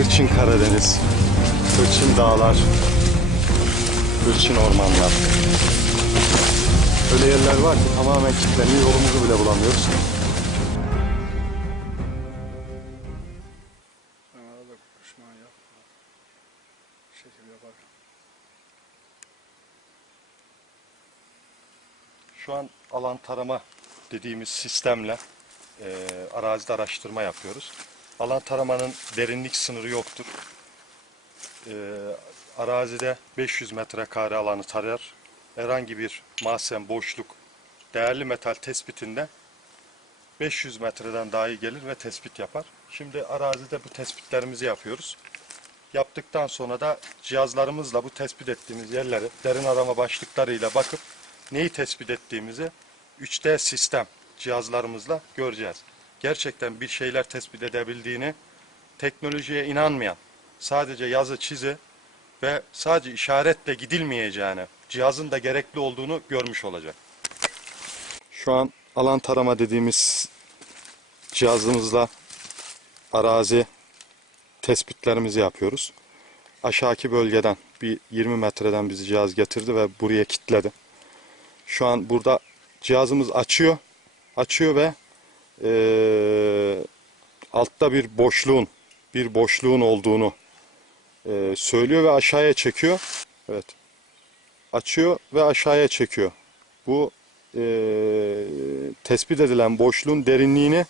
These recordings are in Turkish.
Hırçın Karadeniz, hırçın dağlar, hırçın ormanlar. Öyle yerler var ki tamamen kilitleniyor, yolumuzu bile bulamıyoruz. Şu an alan tarama dediğimiz sistemle e, arazide araştırma yapıyoruz. Alan taramanın derinlik sınırı yoktur. E, arazide 500 metrekare alanı tarar. Herhangi bir mahzen, boşluk, değerli metal tespitinde 500 metreden dahi gelir ve tespit yapar. Şimdi arazide bu tespitlerimizi yapıyoruz. Yaptıktan sonra da cihazlarımızla bu tespit ettiğimiz yerleri derin arama başlıklarıyla bakıp neyi tespit ettiğimizi 3D sistem cihazlarımızla göreceğiz. Gerçekten bir şeyler tespit edebildiğini teknolojiye inanmayan, sadece yazı çizi ve sadece işaretle gidilmeyeceğini, cihazın da gerekli olduğunu görmüş olacak. Şu an alan tarama dediğimiz cihazımızla arazi tespitlerimizi yapıyoruz. Aşağıki bölgeden bir 20 metreden bizi cihaz getirdi ve buraya kilitledi. Şu an burada cihazımız açıyor. Açıyor ve eee, altta bir boşluğun bir boşluğun olduğunu eee, söylüyor ve aşağıya çekiyor. Evet. Açıyor ve aşağıya çekiyor. Bu eee, tespit edilen boşluğun derinliğini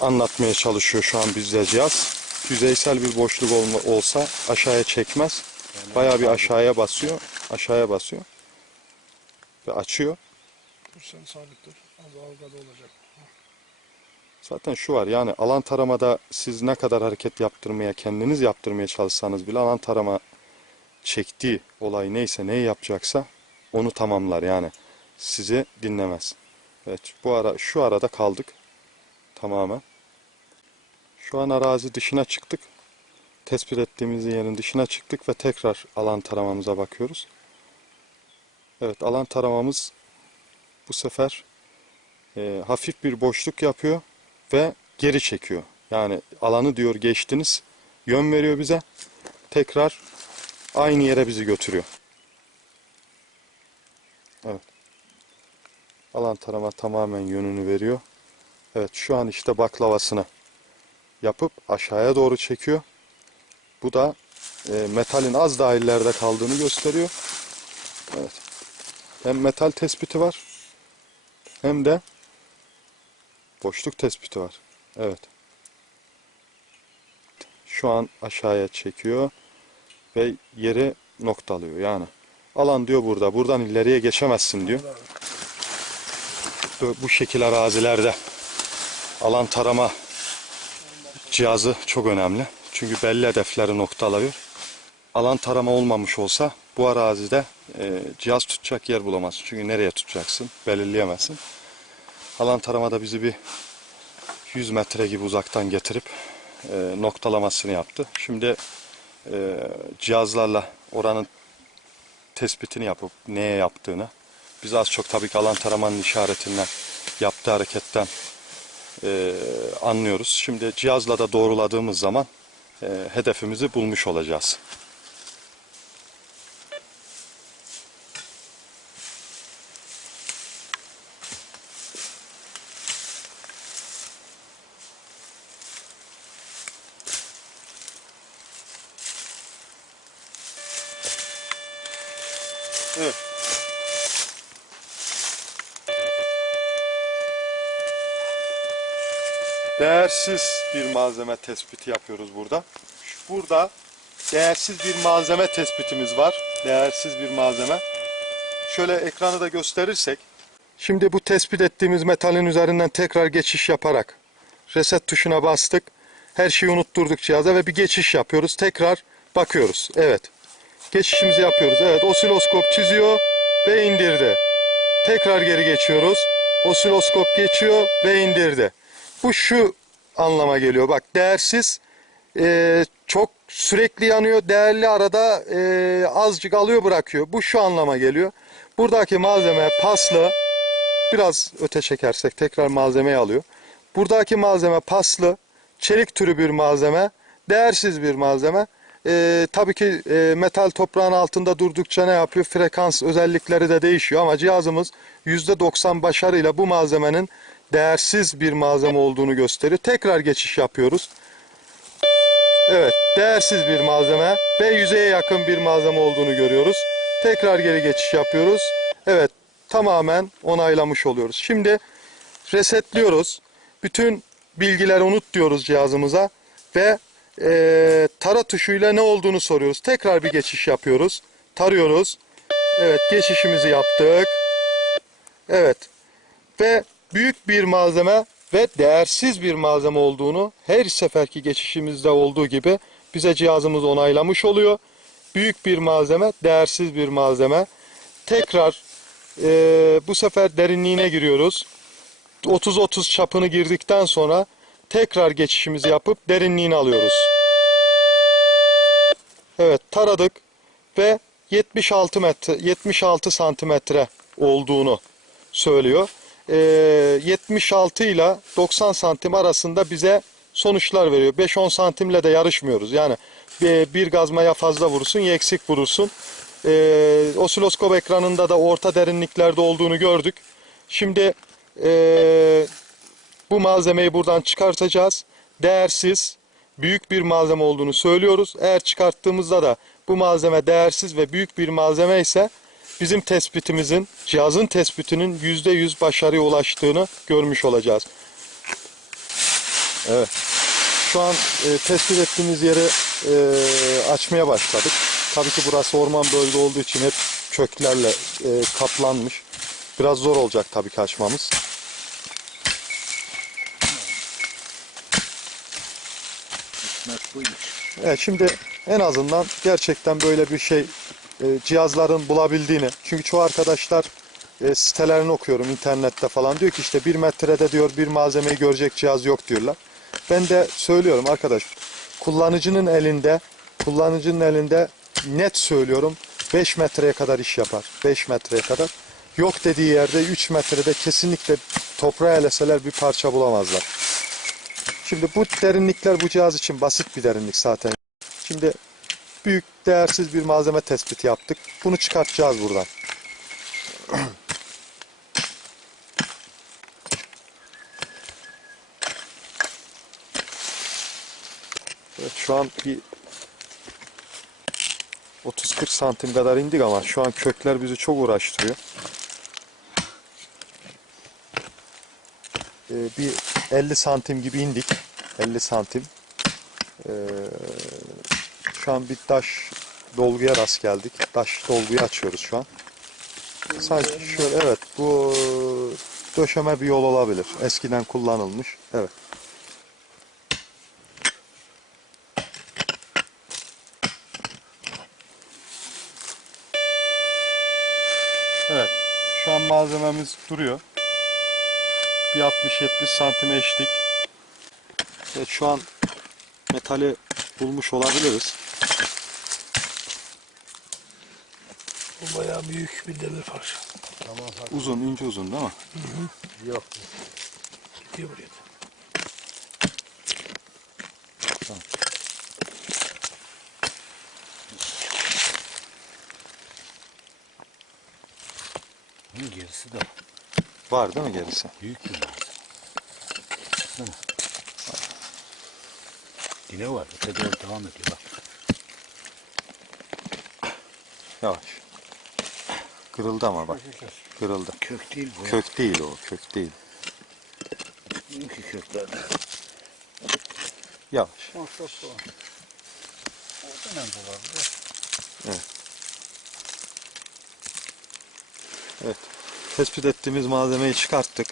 anlatmaya çalışıyor şu an bizde cihaz. Yüzeysel bir boşluk olma, olsa aşağıya çekmez. Bayağı bir aşağıya basıyor. Aşağıya basıyor. Ve açıyor. Dur sen sabit dur. Az algada olacak. Zaten şu var yani alan taramada siz ne kadar hareket yaptırmaya, kendiniz yaptırmaya çalışsanız bile alan tarama çektiği olay neyse, neyi yapacaksa onu tamamlar yani. Sizi dinlemez. Evet bu ara şu arada kaldık tamamen. Şu an arazi dışına çıktık. Tespit ettiğimiz yerin dışına çıktık ve tekrar alan taramamıza bakıyoruz. Evet alan taramamız bu sefer e, hafif bir boşluk yapıyor ve geri çekiyor. Yani alanı diyor geçtiniz, yön veriyor bize. Tekrar aynı yere bizi götürüyor. Evet. Alan tarama tamamen yönünü veriyor. Evet şu an işte baklavasını yapıp aşağıya doğru çekiyor. Bu da e, metalin az daha ileride kaldığını gösteriyor. Evet. Hem metal tespiti var hem de boşluk tespiti var. Evet. Şu an aşağıya çekiyor ve yeri noktalıyor yani. Alan diyor burada. Buradan ileriye geçemezsin diyor. Bu şekil arazilerde alan tarama cihazı çok önemli. Çünkü belli hedefleri noktalıyor. Alan tarama olmamış olsa bu arazide e, cihaz tutacak yer bulamazsın. Çünkü nereye tutacaksın belirleyemezsin. Alan taramada bizi bir 100 metre gibi uzaktan getirip e, noktalamasını yaptı. Şimdi e, cihazlarla oranın tespitini yapıp neye yaptığını biz az çok tabii ki alan taramanın işaretinden yaptığı hareketten e, anlıyoruz. Şimdi cihazla da doğruladığımız zaman e, hedefimizi bulmuş olacağız. Evet. Değersiz bir malzeme tespiti yapıyoruz burada. Burada değersiz bir malzeme tespitimiz var. Değersiz bir malzeme. Şöyle ekranı da gösterirsek. Şimdi bu tespit ettiğimiz metalin üzerinden tekrar geçiş yaparak reset tuşuna bastık. Her şeyi unutturduk cihaza ve bir geçiş yapıyoruz. Tekrar bakıyoruz. Evet. Geçişimizi yapıyoruz. Evet osiloskop çiziyor ve indirdi. Tekrar geri geçiyoruz. Osiloskop geçiyor ve indirdi. Bu şu anlama geliyor. Bak değersiz e, çok sürekli yanıyor. Değerli arada e, azıcık alıyor bırakıyor. Bu şu anlama geliyor. Buradaki malzeme paslı. Biraz öte çekersek tekrar malzemeyi alıyor. Buradaki malzeme paslı. çelik türü bir malzeme, değersiz bir malzeme. Ee, tabii ki e, metal toprağın altında durdukça ne yapıyor? Frekans özellikleri de değişiyor ama cihazımız %90 başarıyla bu malzemenin değersiz bir malzeme olduğunu gösteriyor. Tekrar geçiş yapıyoruz. Evet, değersiz bir malzeme ve yüzeye yakın bir malzeme olduğunu görüyoruz. Tekrar geri geçiş yapıyoruz. Evet, tamamen onaylamış oluyoruz. Şimdi resetliyoruz. Bütün bilgileri unut diyoruz cihazımıza ve eee, tara tuşuyla ne olduğunu soruyoruz. Tekrar bir geçiş yapıyoruz. Tarıyoruz. Evet, geçişimizi yaptık. Evet. Ve büyük bir malzeme ve değersiz bir malzeme olduğunu her seferki geçişimizde olduğu gibi bize cihazımız onaylamış oluyor. Büyük bir malzeme, değersiz bir malzeme. Tekrar eee, bu sefer derinliğine giriyoruz. 30-30 çapını girdikten sonra tekrar geçişimizi yapıp derinliğini alıyoruz. Evet taradık ve 76 metre 76 santimetre olduğunu söylüyor. Ee, 76 ile 90 santim arasında bize sonuçlar veriyor. 5-10 santimle de yarışmıyoruz. Yani bir, bir gazmaya fazla vurursun ya eksik vurursun. Ee, osiloskop ekranında da orta derinliklerde olduğunu gördük. Şimdi ee, bu malzemeyi buradan çıkartacağız. Değersiz, büyük bir malzeme olduğunu söylüyoruz. Eğer çıkarttığımızda da bu malzeme değersiz ve büyük bir malzeme ise bizim tespitimizin, cihazın tespitinin %100 başarıya ulaştığını görmüş olacağız. Evet. Şu an e, tespit ettiğimiz yeri e, açmaya başladık. Tabii ki burası orman bölge olduğu için hep köklerle e, kaplanmış. Biraz zor olacak tabii ki açmamız. Buymuş. Evet şimdi en azından gerçekten böyle bir şey e, cihazların bulabildiğini. Çünkü çoğu arkadaşlar e, sitelerini okuyorum internette falan diyor ki işte bir metrede diyor bir malzemeyi görecek cihaz yok diyorlar. Ben de söylüyorum arkadaş kullanıcının elinde kullanıcının elinde net söylüyorum 5 metreye kadar iş yapar. 5 metreye kadar. Yok dediği yerde 3 metrede kesinlikle toprağa eleseler bir parça bulamazlar. Şimdi bu derinlikler bu cihaz için basit bir derinlik zaten. Şimdi büyük değersiz bir malzeme tespiti yaptık. Bunu çıkartacağız buradan. Evet, şu an bir 30-40 santim kadar indik ama şu an kökler bizi çok uğraştırıyor. Ee, bir 50 santim gibi indik. 50 santim. Ee, şu an bir taş dolguya rast geldik. Taş dolguyu açıyoruz şu an. Sanki şöyle evet bu döşeme bir yol olabilir. Eskiden kullanılmış. Evet. Evet. Şu an malzememiz duruyor. Bir 60-70 santime eşlik. Evet şu an metali bulmuş olabiliriz. Bu bayağı büyük bir demir parça. Uzun, ince uzun değil mi? Yok. Gidiyor buraya. da. Bunun gerisi de Var değil mi gerisi? büyük bir. Baksana. Dile var. Öte doğru devam ediyor bak. Yavaş. Kırıldı ama bak. Kırıldı. Kök değil bu. Kök değil o, kök değil. Bugünkü kökler. Yavaş. Mahsap o. Dönem de vardı. Evet. Tespit ettiğimiz malzemeyi çıkarttık.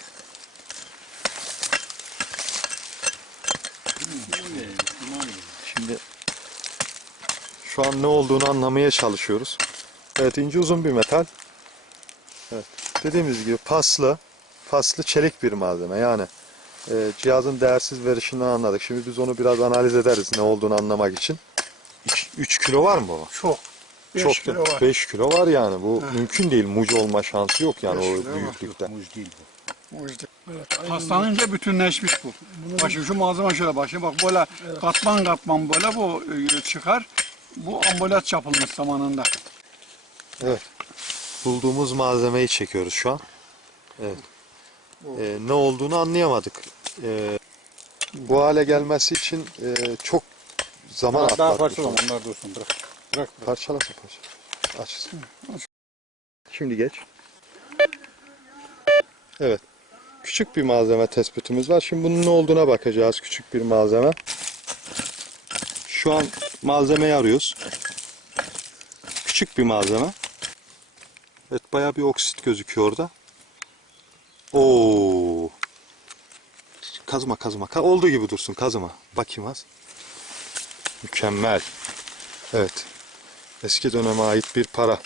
Şimdi şu an ne olduğunu anlamaya çalışıyoruz. Evet ince uzun bir metal. Evet. Dediğimiz gibi paslı, paslı çelik bir malzeme. Yani e, cihazın değersiz verişinden anladık. Şimdi biz onu biraz analiz ederiz ne olduğunu anlamak için. 3 kilo var mı baba? Çok. 5 Çok kilo var. 5 kilo var yani. Bu Ha. mümkün değil. Muc olma şansı yok yani o büyüklükte. Yok, muj değil bu. Yüzden. Paslanınca bütünleşmiş bu. Başım şu malzeme şöyle başım bak böyle katman katman böyle bu e, çıkar. Bu ambalaj yapılmış zamanında. Evet. Bulduğumuz malzemeyi çekiyoruz şu an. Evet. Ee, ne olduğunu anlayamadık. Ee, bu hale gelmesi için e, çok zaman Daha, daha parça onlar dursun bırak. Bırak. Parçalasın parça. Açsın. Şimdi geç. Evet. Küçük bir malzeme tespitimiz var. Şimdi bunun ne olduğuna bakacağız. Küçük bir malzeme. Şu an malzemeyi arıyoruz. Küçük bir malzeme. Evet bayağı bir oksit gözüküyor orada. Oo. Kazma kazma. Ka- Olduğu gibi dursun kazma. Bakayım az. Mükemmel. Evet. Eski döneme ait bir para.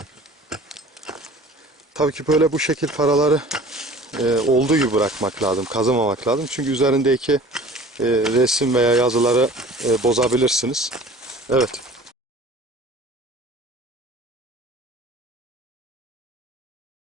Tabii ki böyle bu şekil paraları e, olduğu gibi bırakmak lazım, kazımamak lazım. Çünkü üzerindeki e, resim veya yazıları e, bozabilirsiniz. Evet,